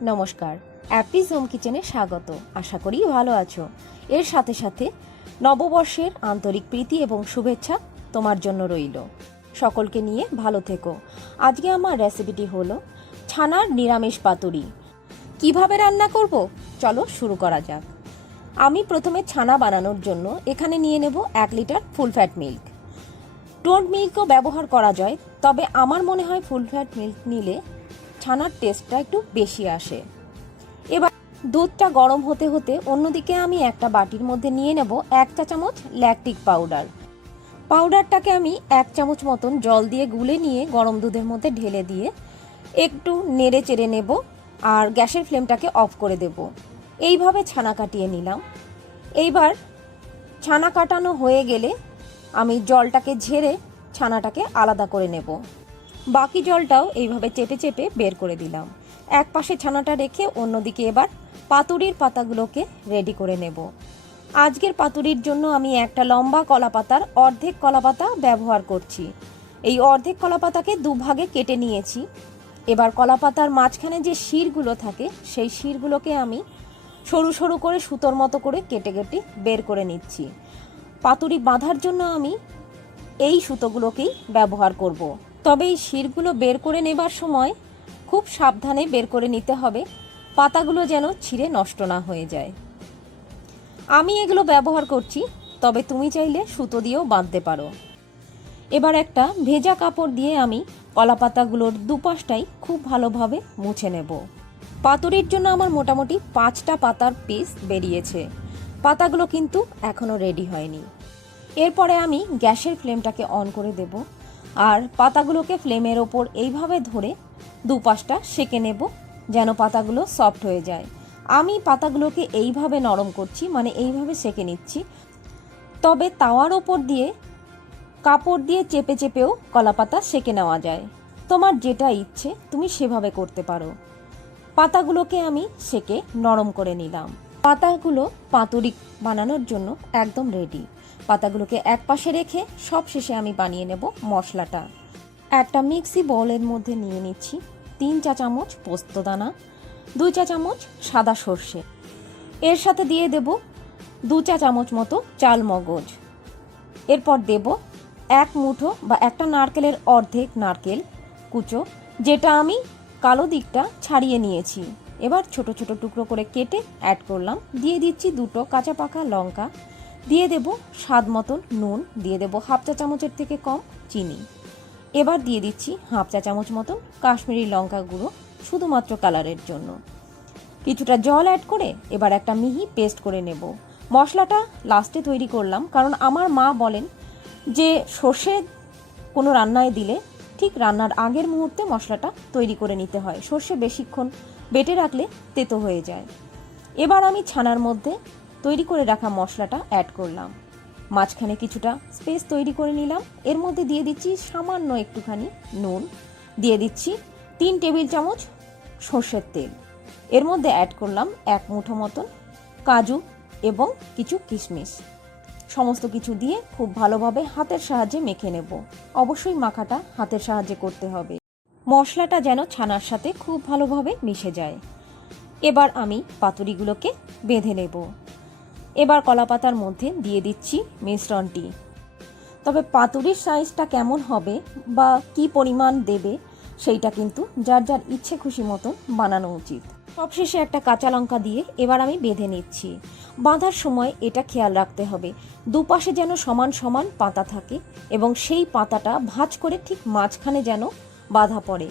নমস্কার, Apis home কিচেনে স্বাগত। আশা করি ভালো আছো। এর সাথে সাথে নববর্ষের আন্তরিক প্রীতি এবং শুভেচ্ছা তোমার জন্য রইল। সকলকে নিয়ে ভালো থেকো। আজকে আমার রেসিপিটি হলো ছানার নিরামিষ পাতুরি। কিভাবে রান্না করব চলো শুরু করা যাক। আমি প্রথমে ছানা বানানোর জন্য এখানে নিয়ে নেব 1 litre full fat milk. Toned মিল্কও ব্যবহার করা যায়, তবে আমার মনে হয় ফুল ফ্যাট মিল্ক নিলে ছানার টেস্টটা একটু বেশি আসে। এবার দুধটা গরম হতে হতে অন্যদিকে আমি একটা বাটির মধ্যে নিয়ে নেব 1 চা চামচ ল্যাকটিক পাউডার। পাউডারটাকে আমি 1 চামচ মতন জল দিয়ে গুলে নিয়ে গরম দুধের মধ্যে ঢেলে দিয়ে একটু নেড়ে চেড়ে নেব আর গ্যাসের ফ্লেমটাকে অফ করে দেব। এইভাবে ছানা কাটিয়ে নিলাম। এইবার ছানা কাটানো হয়ে গেলে আমি জলটাকে ঝেড়ে ছানাটাকে আলাদা করে নেব। বাকি জলটাও এইভাবে চেপে চেপে বের করে দিলাম। এক পাশে ছানাটা রেখে অন্যদিকে এবার পাতুরির পাতাগুলোকে রেডি করে নেব। আজকের পাতুরির জন্য আমি একটা লম্বা কলা পাতার অর্ধেক কলা পাতা ব্যবহার করছি। এই অর্ধেক কলা পাতাকে দুভাগে কেটে নিয়েছি। এবার কলা পাতার মাঝখানে যে শিরগুলো থাকে সেই শিরগুলোকে আমি সরু সরু করে সুতোর মতো করে কেটে কেটে বের করে নিচ্ছি। পাতুরি বাঁধার জন্য আমি এই সুতোগুলোকেই ব্যবহার করব। তবে এই শিরগুলো বের করে নেবার সময় খুব সাবধানে বের করে নিতে হবে, পাতাগুলো যেন ছিঁড়ে নষ্ট না হয়ে যায়। আমি এগুলো ব্যবহার করছি, তবে তুমি চাইলে সুতো দিয়েও বাঁধতে পারো। এবার একটা ভেজা কাপড় দিয়ে আমি কলা পাতাগুলোর দুপাশটাই খুব ভালোভাবে মুছে নেব। পাতুরির জন্য আমার মোটামুটি 5টা পাতার পিস বেরিয়েছে। পাতাগুলো কিন্তু এখনো রেডি হয়নি। এরপরে আমি গ্যাসের ফ্লেমটাকে অন করে দেব আর পাতাগুলোকে ফ্লেমের ওপর এইভাবে ধরে দুপাশটা সেঁকে নেব যেন পাতাগুলো সফট হয়ে যায়। আমি পাতাগুলোকে এইভাবে নরম করছি, মানে এইভাবে সেঁকে নিচ্ছি। তবে তাওয়ার ওপর দিয়ে কাপড় দিয়ে চেপে চেপেও কলা পাতা সেঁকে নেওয়া যায়। তোমার যেটা ইচ্ছে তুমি সেভাবে করতে পারো। পাতাগুলোকে আমি সেঁকে নরম করে নিলাম। পাতাগুলো পাতুরি বানানোর জন্য একদম রেডি। পাতাগুলোকে এক পাশে রেখে সব শেষে আমি বানিয়ে নেব মশলাটা। একটা মিক্সি বোলের মধ্যে নিয়ে নিচ্ছি 3 চা চামচ পোস্তদানা, 2 চা চামচ সাদা সর্ষে, এর সাথে দিয়ে দেব 2 চা চামচ মতো চাল মগজ। এরপর দেব 1 মুঠো বা একটা নারকেলের অর্ধেক নারকেল কুচো, যেটা আমি কালো দিকটা ছাড়িয়ে নিয়েছি। এবার ছোট ছোট টুকরো করে কেটে অ্যাড করলাম। দিয়ে দিচ্ছি 2টো কাঁচা পাকা লঙ্কা, দিয়ে দেব স্বাদ মতন নুন, দিয়ে দেব 1/2 চা চামচের থেকে কম চিনি। এবার দিয়ে দিচ্ছি 1/2 চা চামচ মতন কাশ্মীরি লঙ্কা গুঁড়ো, শুধুমাত্র কালারের জন্য। কিছুটা জল অ্যাড করে এবার একটা মিহি পেস্ট করে নেব। মশলাটা লাস্টে তৈরি করলাম, কারণ আমার মা বলেন যে সর্ষে কোনো রান্নায় দিলে ঠিক রান্নার আগের মুহূর্তে মশলাটা তৈরি করে নিতে হয়। সর্ষে বেশিক্ষণ বেটে রাখলে তেতো হয়ে যায়। এবার আমি ছানার মধ্যে তৈরি করে রাখা মশলাটা অ্যাড করলাম। মাঝখানে কিছুটা স্পেস তৈরি করে নিলাম। এর মধ্যে দিয়ে দিচ্ছি সামান্য একটুখানি নুন, দিয়ে দিচ্ছি 3 টেবিল চামচ সর্ষের তেল। এর মধ্যে অ্যাড করলাম 1 মুঠো মতন কাজু এবং কিছু কিশমিশ। সমস্ত কিছু দিয়ে খুব ভালোভাবে হাতের সাহায্যে মেখে নেব। অবশ্যই মাখাটা হাতের সাহায্যে করতে হবে, মশলাটা যেন ছানার সাথে খুব ভালোভাবে মিশে যায়। এবার আমি পাতুরিগুলোকে বেঁধে নেব। এবার কলাপাতার মধ্যে দিয়ে দিচ্ছি মিশ্রণটি। তবে পাতুরির সাইজটা কেমন হবে বা কি পরিমাণ দেবে সেইটা কিন্তু যার যার ইচ্ছে খুশি মতো বানানো উচিত। সবশেষে একটা কাঁচা লঙ্কা দিয়ে এবার আমি বেঁধে নিচ্ছি। বাঁধার সময় এটা খেয়াল রাখতে হবে দুপাশে যেন সমান সমান পাতা থাকে এবং সেই পাতাটা ভাঁজ করে ঠিক মাঝখানে যেন বাঁধা পড়ে।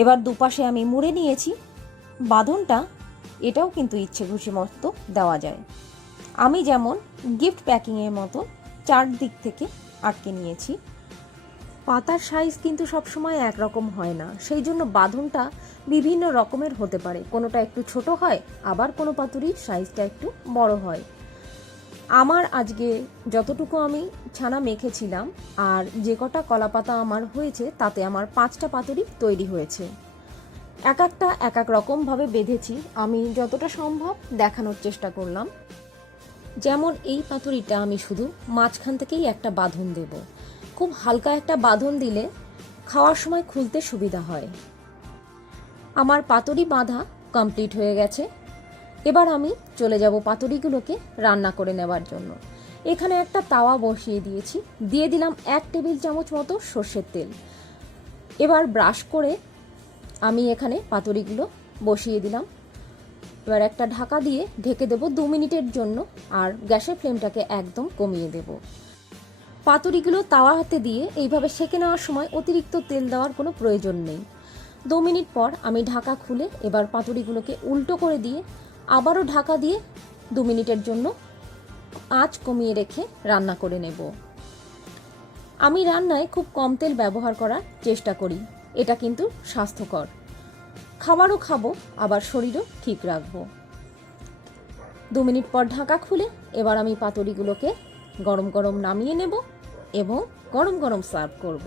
এবার দুপাশে আমি মুড়ে নিয়েছি। বাঁধনটা এটাও কিন্তু ইচ্ছে খুশি মতো দেওয়া যায়। আমি যেমন গিফট প্যাকিংয়ের মতো 4 দিক থেকে আটকে নিয়েছি। পাতার সাইজ কিন্তু সবসময় একরকম হয় না, সেই জন্য বাঁধনটা বিভিন্ন রকমের হতে পারে। কোনোটা একটু ছোট হয়, আবার কোনো পাতুরির সাইজটা একটু বড় হয়। আমার আজকে যতটুকু আমি ছানা মেখেছিলাম আর যে কটা কলা পাতা আমার হয়েছে তাতে আমার 5টা পাতুরি তৈরি হয়েছে। এক একটা এক এক রকমভাবে বেঁধেছি। আমি যতটা সম্ভব দেখানোর চেষ্টা করলাম। যেমন এই পাতুরিটা আমি শুধু মাঝখান থেকেই একটা বাঁধন দেব। খুব হালকা একটা বাঁধন দিলে খাওয়ার সময় খুলতে সুবিধা হয়। আমার পাতুরি বাঁধা কমপ্লিট হয়ে গেছে। এবার আমি চলে যাব পাতুরিগুলোকে রান্না করে নেবার জন্য। এখানে একটা তাওয়া বসিয়ে দিয়েছি, দিয়ে দিলাম 1 টেবিল চামচ মতো সর্ষের তেল। এবার ব্রাশ করে আমি এখানে পাতুরিগুলো বসিয়ে দিলাম। এবার একটা ঢাকা দিয়ে ঢেকে দেবো 2 মিনিটের জন্য, আর গ্যাসের ফ্লেমটাকে একদম কমিয়ে দেব। পাতুরিগুলো তাওয়া হাতে দিয়ে এইভাবে সেঁকে নেওয়ার সময় অতিরিক্ত তেল দেওয়ার কোনো প্রয়োজন নেই। 2 মিনিট পর আমি ঢাকা খুলে এবার পাতুরিগুলোকে উল্টো করে দিয়ে আবারও ঢাকা দিয়ে 2 মিনিটের জন্য আঁচ কমিয়ে রেখে রান্না করে নেব। আমি রান্নায় খুব কম তেল ব্যবহার করার চেষ্টা করি, এটা কিন্তু স্বাস্থ্যকর। খাবারও খাবো, আবার শরীরও ঠিক রাখবো। 2 মিনিট পর ঢাকা খুলে এবার আমি পাতুরিগুলোকে গরম গরম নামিয়ে নেব এবং গরম গরম সার্ভ করব।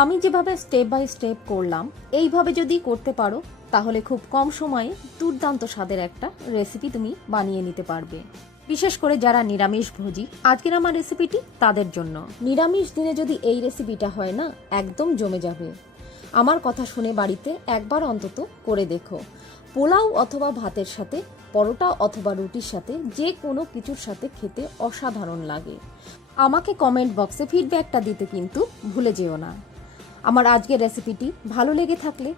আমি যেভাবে স্টেপ বাই স্টেপ করলাম, এইভাবে যদি করতে পারো তাহলে খুব কম সময়ে দুর্দান্ত স্বাদের একটা রেসিপি তুমি বানিয়ে নিতে পারবে। বিশেষ করে যারা নিরামিষ ভোজী, আজকের আমার রেসিপিটি তাদের জন্য। নিরামিষ দিনে যদি এই রেসিপিটা হয় না, একদম জমে যাবে। আমার কথা শুনে বাড়িতে একবার অন্তত করে দেখো। পোলাও অথবা ভাতের সাথে, পরোটা অথবা রুটির সাথে, যে কোনো কিছুর সাথে খেতে অসাধারণ লাগে। আমাকে কমেন্ট বক্সে ফিডব্যাকটা দিতে কিন্তু ভুলে যেও না। আমার আজকের রেসিপিটি ভালো লেগে থাকলে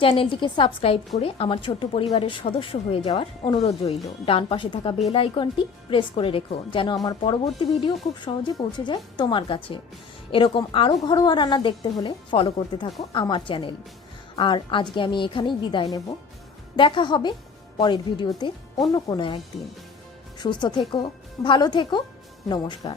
চ্যানেলটিকে সাবস্ক্রাইব করে আমার ছোট্ট পরিবারের সদস্য হয়ে যাওয়ার অনুরোধ রইল। ডান পাশে থাকা বেল আইকনটি প্রেস করে রেখো, যেন আমার পরবর্তী ভিডিও খুব সহজে পৌঁছে যায় তোমার কাছে। এরকম আরও ঘরোয়া রান্না দেখতে হলে ফলো করতে থাকো আমার চ্যানেল। আর আজকে আমি এখানেই বিদায় নেব। দেখা হবে পরের ভিডিওতে অন্য কোনো একদিন। সুস্থ থেকো, ভালো থেকো, নমস্কার।